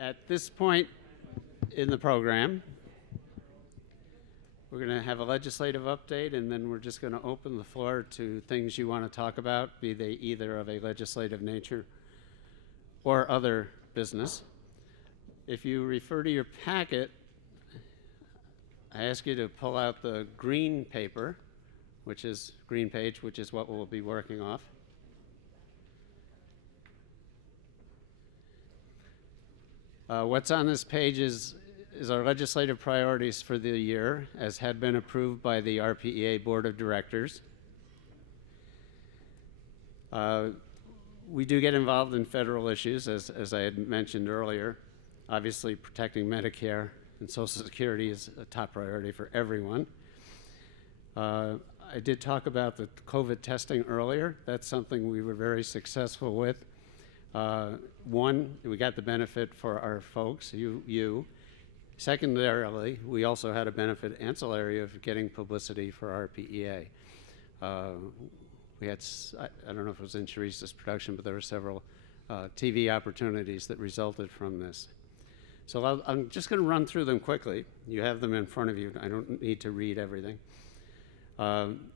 At this point in the program, we're going to have a legislative update, and then we're just going to open the floor to things you want to talk about, be they either of a legislative nature or other business. If you refer to your packet, I ask you to pull out the green paper, which is green page, which is what we'll be working off. What's on this page is our legislative priorities for the year, as had been approved by the RPEA Board of Directors. We do get involved in federal issues, as I had mentioned earlier. Obviously, protecting Medicare and Social Security is a top priority for everyone. I did talk about the COVID testing earlier. That's something we were very successful with. One, we got the benefit for our folks, you. Secondarily, we also had a benefit ancillary of getting publicity for RPEA. We had, I don't know if it was in Sharice's production, but there were several TV opportunities that resulted from this. So I'm just going to run through them quickly. You have them in front of you. I don't need to read everything.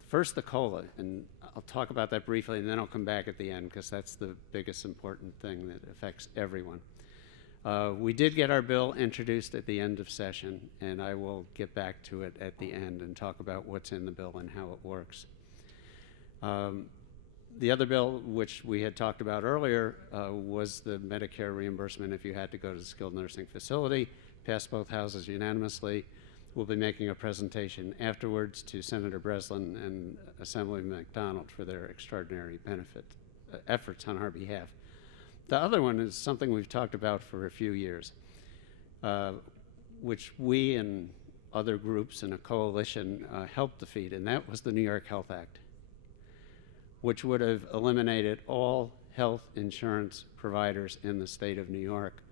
First, the COLA, and I'll talk about that briefly, and then I'll come back at the end, because that's the biggest important thing that affects everyone. We did get our bill introduced at the end of session, and I will get back to it at the end and talk about what's in the bill and how it works. The other bill, which we had talked about earlier, was the Medicare reimbursement if you had to go to the skilled nursing facility. Passed both houses unanimously. We'll be making a presentation afterwards to Senator Breslin and Assemblyman McDonald for their extraordinary benefit efforts on our behalf. The other one is something we've talked about for a few years, which we and other groups in a coalition helped defeat, and that was the New York Health Act, which would have eliminated all health insurance providers in the state of New York,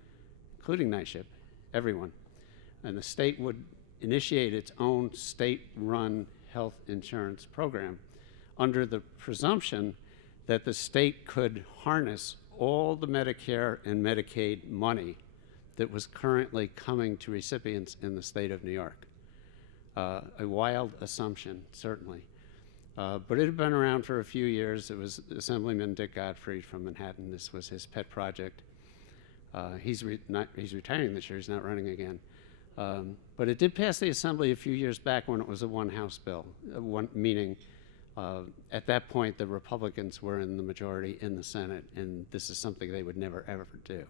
including NYSHIP, everyone. And the state would initiate its own state-run health insurance program under the presumption that the state could harness all the Medicare and Medicaid money that was currently coming to recipients in the state of New York. A wild assumption, certainly. But it had been around for a few years. It was Assemblyman Dick Gottfried from Manhattan. This was his pet project. He's retiring this year. He's not running again. But it did pass the Assembly a few years back when it was a one-house bill, meaning at that point the Republicans were in the majority in the Senate, and this is something they would never, ever do.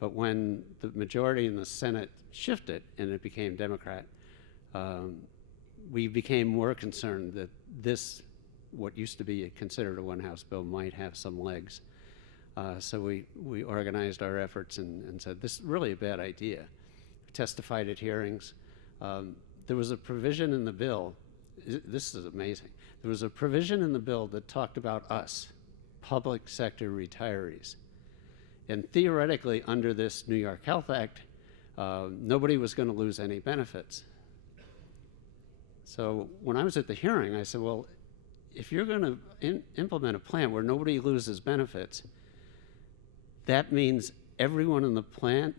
But when the majority in the Senate shifted and it became Democrat, we became more concerned that this, what used to be considered a one-house bill, might have some legs. So we organized our efforts and said, this is really a bad idea. Testified at hearings. There was a provision in the bill, this is amazing, there was a provision in the bill that talked about us, public sector retirees. And theoretically, under this New York Health Act, nobody was going to lose any benefits. So when I was at the hearing, I said, well, if you're going to implement a plan where nobody loses benefits, that means everyone in the plan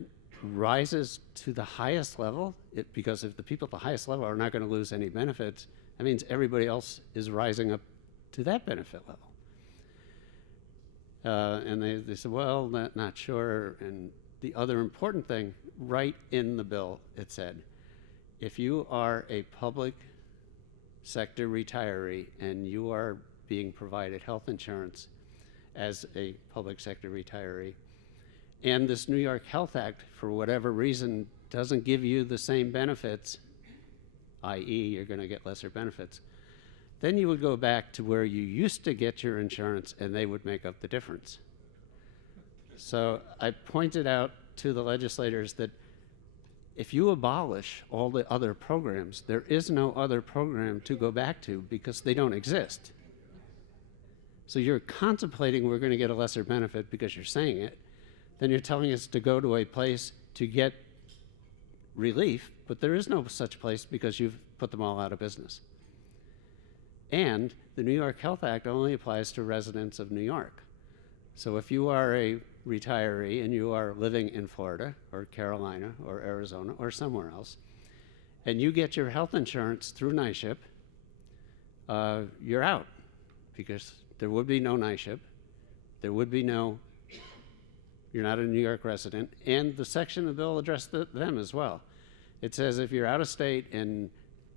rises to the highest level, because if the people at the highest level are not going to lose any benefits, that means everybody else is rising up to that benefit level. And they said, well, not sure. And the other important thing, right in the bill, it said, if you are a public sector retiree and you are being provided health insurance as a public sector retiree, and this New York Health Act, for whatever reason, doesn't give you the same benefits, i.e. you're going to get lesser benefits, then you would go back to where you used to get your insurance and they would make up the difference. So I pointed out to the legislators that if you abolish all the other programs, there is no other program to go back to because they don't exist. So you're contemplating we're going to get a lesser benefit because you're saying it, then you're telling us to go to a place to get relief, but there is no such place because you've put them all out of business. And the New York Health Act only applies to residents of New York. So if you are a retiree and you are living in Florida or Carolina or Arizona or somewhere else, and you get your health insurance through NYSHIP, you're out, because there would be no NYSHIP, there would be no, you're not a New York resident, and the section of the bill addressed them as well. It says if you're out of state and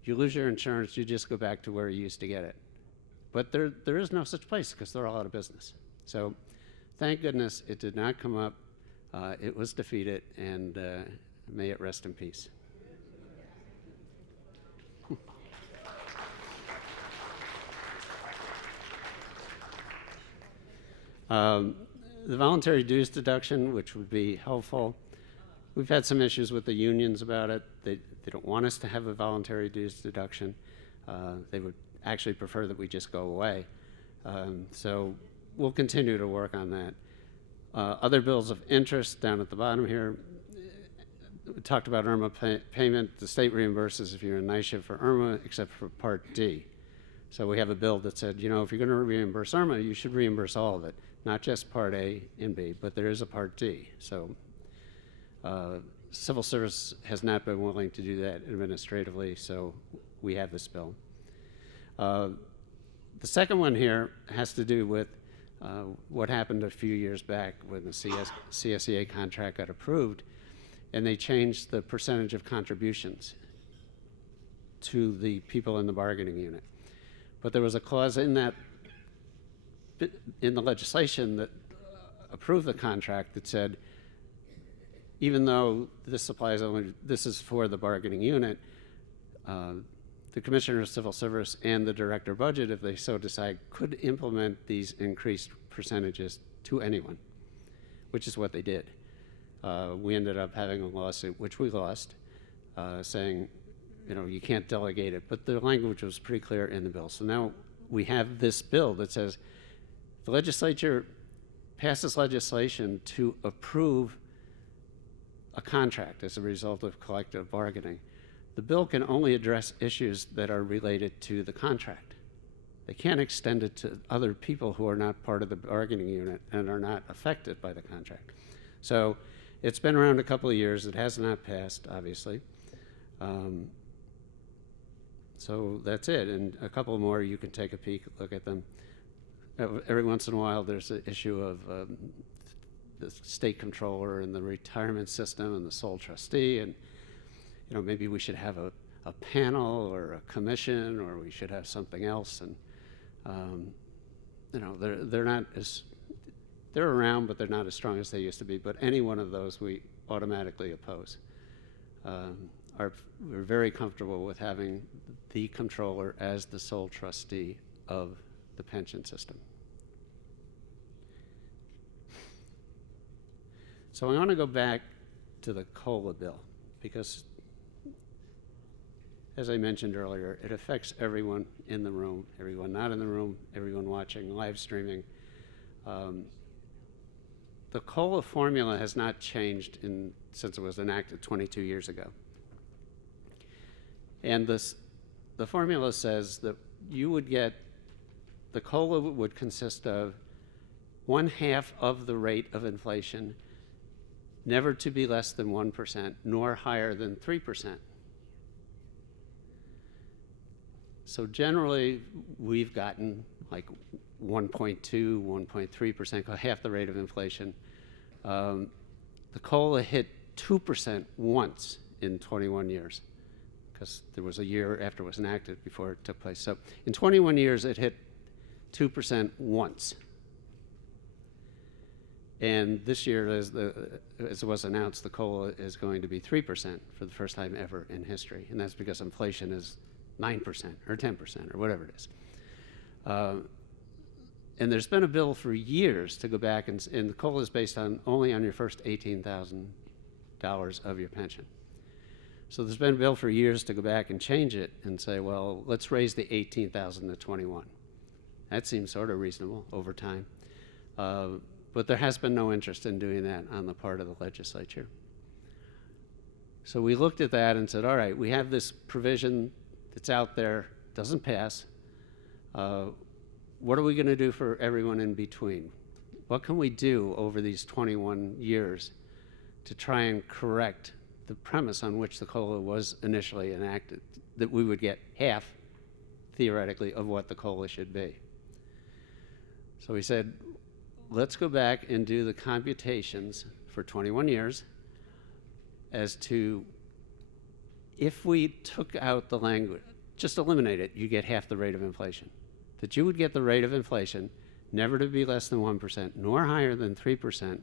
you lose your insurance, you just go back to where you used to get it. But there is no such place, because they're all out of business. So thank goodness it did not come up. It was defeated, and may it rest in peace. The voluntary dues deduction, which would be helpful. We've had some issues with the unions about it. They don't want us to have a voluntary dues deduction. They would actually prefer that we just go away. So we'll continue to work on that. Other bills of interest down at the bottom here. We talked about IRMA payment. The state reimburses if you're in NYSHIP for IRMA, except for Part D. So we have a bill that said, you know, if you're going to reimburse IRMA, you should reimburse all of it, not just Part A and B, but there is a Part D. So civil service has not been willing to do that administratively, so we have this bill. The second one here has to do with what happened a few years back when the CSEA contract got approved, and they changed the percentage of contributions to the people in the bargaining unit. But there was a clause in that, in the legislation that approved the contract, that said, even though this applies only, this is for the bargaining unit, the Commissioner of Civil Service and the Director of Budget, if they so decide, could implement these increased percentages to anyone, which is what they did. We ended up having a lawsuit, which we lost, saying, you know, you can't delegate it, but the language was pretty clear in the bill. So now we have this bill that says the legislature passes legislation to approve a contract as a result of collective bargaining. The bill can only address issues that are related to the contract. They can't extend it to other people who are not part of the bargaining unit and are not affected by the contract. So it's been around a couple of years. It has not passed, obviously. So that's it, and a couple more, you can take a peek, look at them. Every once in a while there's an issue of the state controller and the retirement system and the sole trustee, and you know, maybe we should have a panel or a commission, or we should have something else. And you know, they're not as, they're around, but they're not as strong as they used to be. But any one of those we automatically oppose. We're very comfortable with having the controller as the sole trustee of the pension system. So I want to go back to the COLA bill, because as I mentioned earlier, it affects everyone in the room, everyone not in the room, everyone watching live streaming. The COLA formula has not changed since it was enacted 22 years ago. And the formula says that you would get, the COLA would consist of 1/2 of the rate of inflation, never to be less than 1%, nor higher than 3%. So generally, we've gotten like 1.2, 1.3%, half the rate of inflation. The COLA hit 2% once in 21 years, because there was a year after it was enacted before it took place. So in 21 years, it hit 2% once. And this year, as it was announced, the COLA is going to be 3% for the first time ever in history. And that's because inflation is 9% or 10% or whatever it is. And there's been a bill for years to go back, and the COLA is based only on your first $18,000 of your pension. So there's been a bill for years to go back and change it and say, well, let's raise the 18,000 to 21. That seems sort of reasonable over time. But there has been no interest in doing that on the part of the legislature. So we looked at that and said, all right, we have this provision that's out there, doesn't pass. What are we going to do for everyone in between? What can we do over these 21 years to try and correct the premise on which the COLA was initially enacted, that we would get half, theoretically, of what the COLA should be? So we said, let's go back and do the computations for 21 years as to, if we took out the language, just eliminate it, you get half the rate of inflation. That you would get the rate of inflation never to be less than 1%, nor higher than 3%,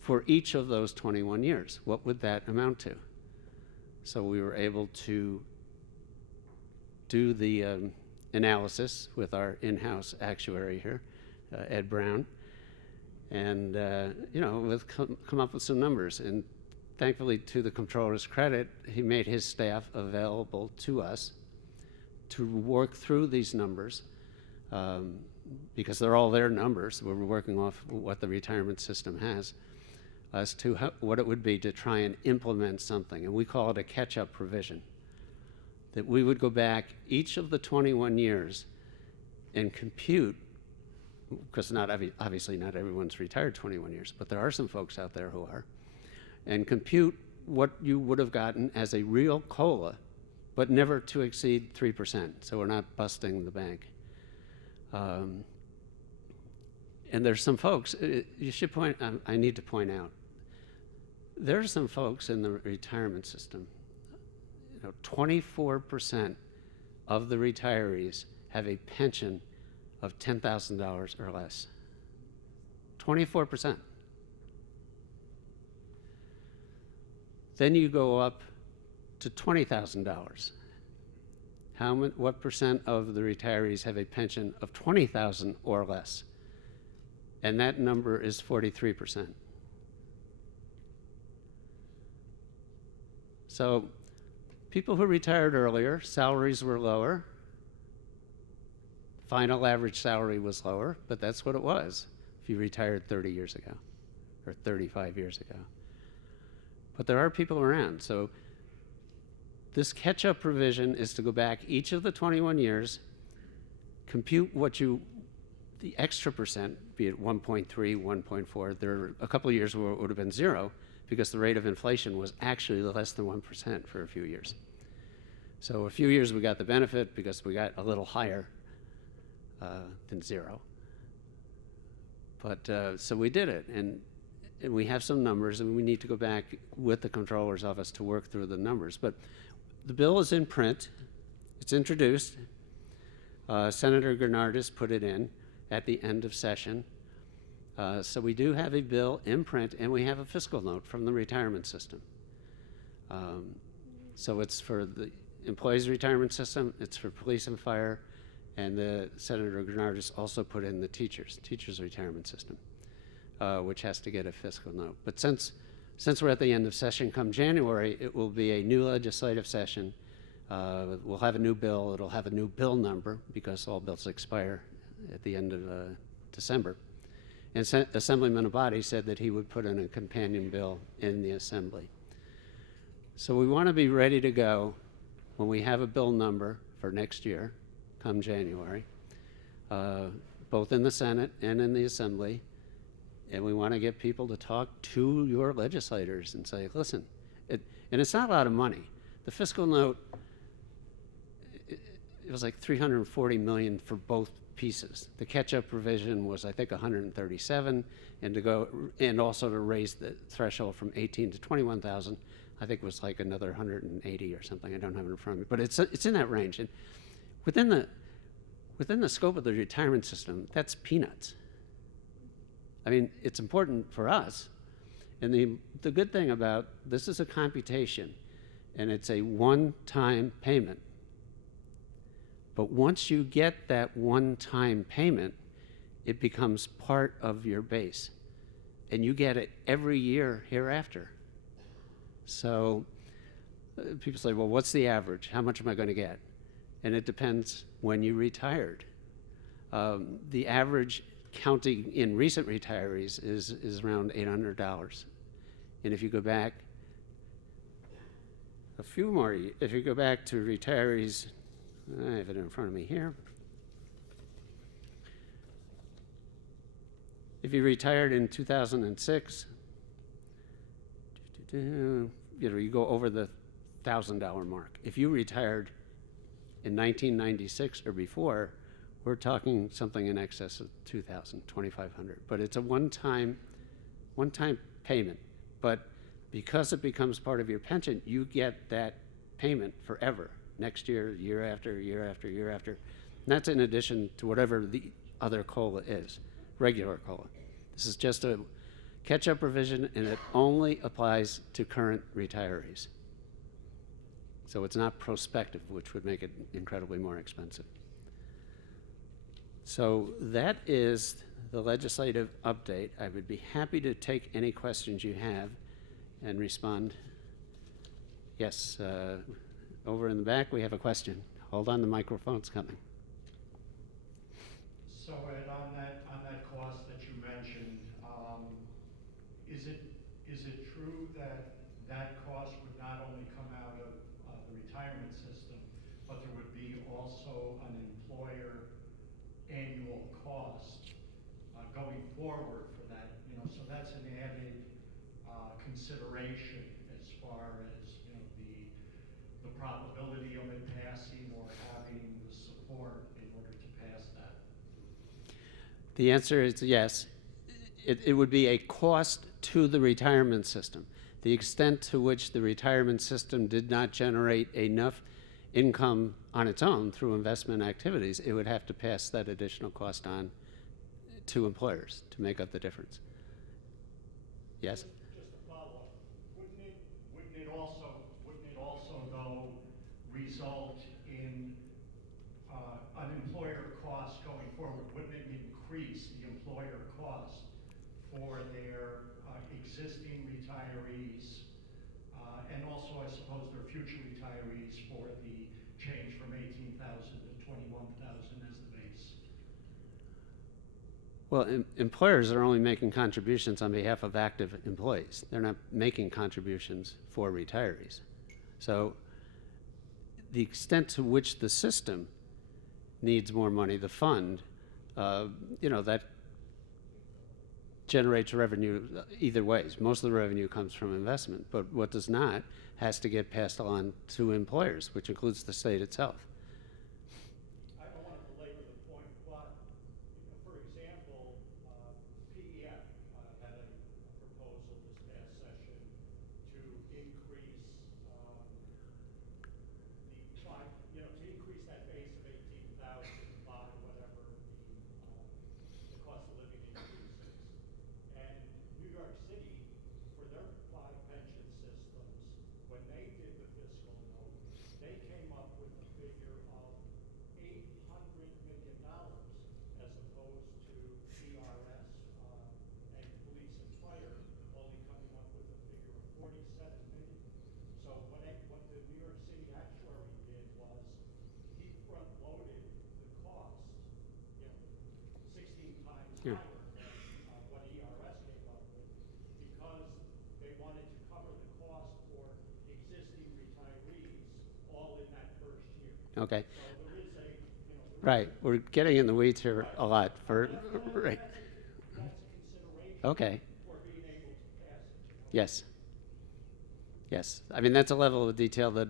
for each of those 21 years. What would that amount to? So we were able to do the analysis with our in-house actuary here, Ed Brown, and we've come up with some numbers. And thankfully, to the comptroller's credit, he made his staff available to us to work through these numbers, because they're all their numbers. We're working off what the retirement system has, as to what it would be to try and implement something. And we call it a catch-up provision, that we would go back each of the 21 years and compute, because obviously not everyone's retired 21 years, but there are some folks out there who are, and compute what you would have gotten as a real COLA, but never to exceed 3%, so we're not busting the bank. And there's some folks, I need to point out, there are some folks in the retirement system, 24% of the retirees have a pension of $10,000 or less. 24%. Then you go up to $20,000. What percent of the retirees have a pension of $20,000 or less? And that number is 43%. So people who retired earlier, salaries were lower. Final average salary was lower, but that's what it was if you retired 30 years ago or 35 years ago. But there are people around. So this catch-up provision is to go back each of the 21 years, compute the extra percent, be it 1.3, 1.4. There are a couple of years where it would have been 0 because the rate of inflation was actually less than 1% for a few years. So a few years we got the benefit because we got a little higher than 0. But so we did it, and we have some numbers, and we need to go back with the comptroller's office to work through the numbers. But the bill is in print. It's introduced. Senator Gernardus put it in at the end of session. So we do have a bill in print, and we have a fiscal note from the retirement system. So it's for the employees' retirement system, it's for police and fire, and Senator Gernardus also put in the teachers' retirement system, which has to get a fiscal note. But since we're at the end of session come January, it will be a new legislative session. We'll have a new bill. It'll have a new bill number because all bills expire at the end of December. And Assemblyman Abadi said that he would put in a companion bill in the Assembly. So we want to be ready to go when we have a bill number for next year, come January, both in the Senate and in the Assembly. And we want to get people to talk to your legislators and say, listen, and it's not a lot of money. The fiscal note, it was like $340 million for both pieces. The catch-up provision was, I think, 137, and also to raise the threshold from 18 to 21,000, I think it was like another 180 or something. I don't have it in front of me, but it's in that range. And within the scope of the retirement system, that's peanuts. I mean, it's important for us. And the good thing about this is a computation, and it's a one-time payment. But once you get that one-time payment, it becomes part of your base. And you get it every year hereafter. So people say, well, what's the average? How much am I going to get? And it depends when you retired. The average counting in recent retirees is around $800. And if you go back if you go back to retirees, I have it in front of me here. If you retired in 2006, you know, you go over the $1,000 mark. If you retired in 1996 or before, we're talking something in excess of 2,000, 2,500. But it's a one-time payment. But because it becomes part of your pension, you get that payment forever. Next year, year after, year after, year after. And that's in addition to whatever the other COLA is, regular COLA. This is just a catch-up provision, and it only applies to current retirees. So it's not prospective, which would make it incredibly more expensive. So that is the legislative update. I would be happy to take any questions you have and respond. Yes, over in the back we have a question. Hold on, the microphone's coming. So Ed, on that cost that you mentioned, is it true that that cost would not only come out of the retirement system, but there would be also an employer annual cost going forward for that? You know, so that's an added consideration as far as, you know, the probability of it passing or having the support in order to pass that. The answer is yes. It would be a cost to the retirement system. The extent to which the retirement system did not generate enough income on its own through investment activities, it would have to pass that additional cost on to employers to make up the difference. Yes? Just a follow-up. Wouldn't it also though result in an employer cost going forward? Wouldn't it increase the employer cost for their existing retirees and also, I suppose, their future retirees for the change from 18,000 to 21,000 as the base? Well, employers are only making contributions on behalf of active employees. They're not making contributions for retirees. So the extent to which the system needs more money, the fund, you know, that generates revenue either ways. Most of the revenue comes from investment, but what does not has to get passed on to employers, which includes the state itself. I don't want to belabor the point, but for example, RPEA had a proposal this past session to increase to increase that base of 18,000 by whatever the cost of living increase is. And New York City, for their 5 pension systems, when they did the fiscal note, they came up with a figure of $800 million as opposed to ERS and police and fire only coming up with a figure of $47 million. So what the New York City actuary did was he front-loaded the cost, 16 times higher than what ERS came up with, because they wanted to cover the cost for existing retirees all in that first year. Okay. So there is a, Right. We're getting in the weeds here a lot. Right. that's a consideration Okay. for being able to pass it. Yes. Yes. I mean, that's a level of detail that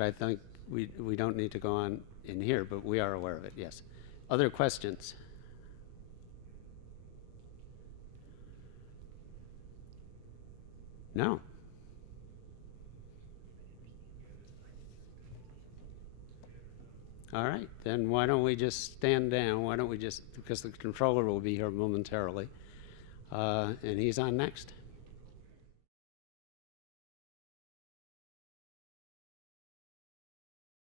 I think we don't need to go on in here, but we are aware of it, yes. Other questions? No. All right, then why don't we just stand down? Why don't we just, because the controller will be here momentarily, and he's on next.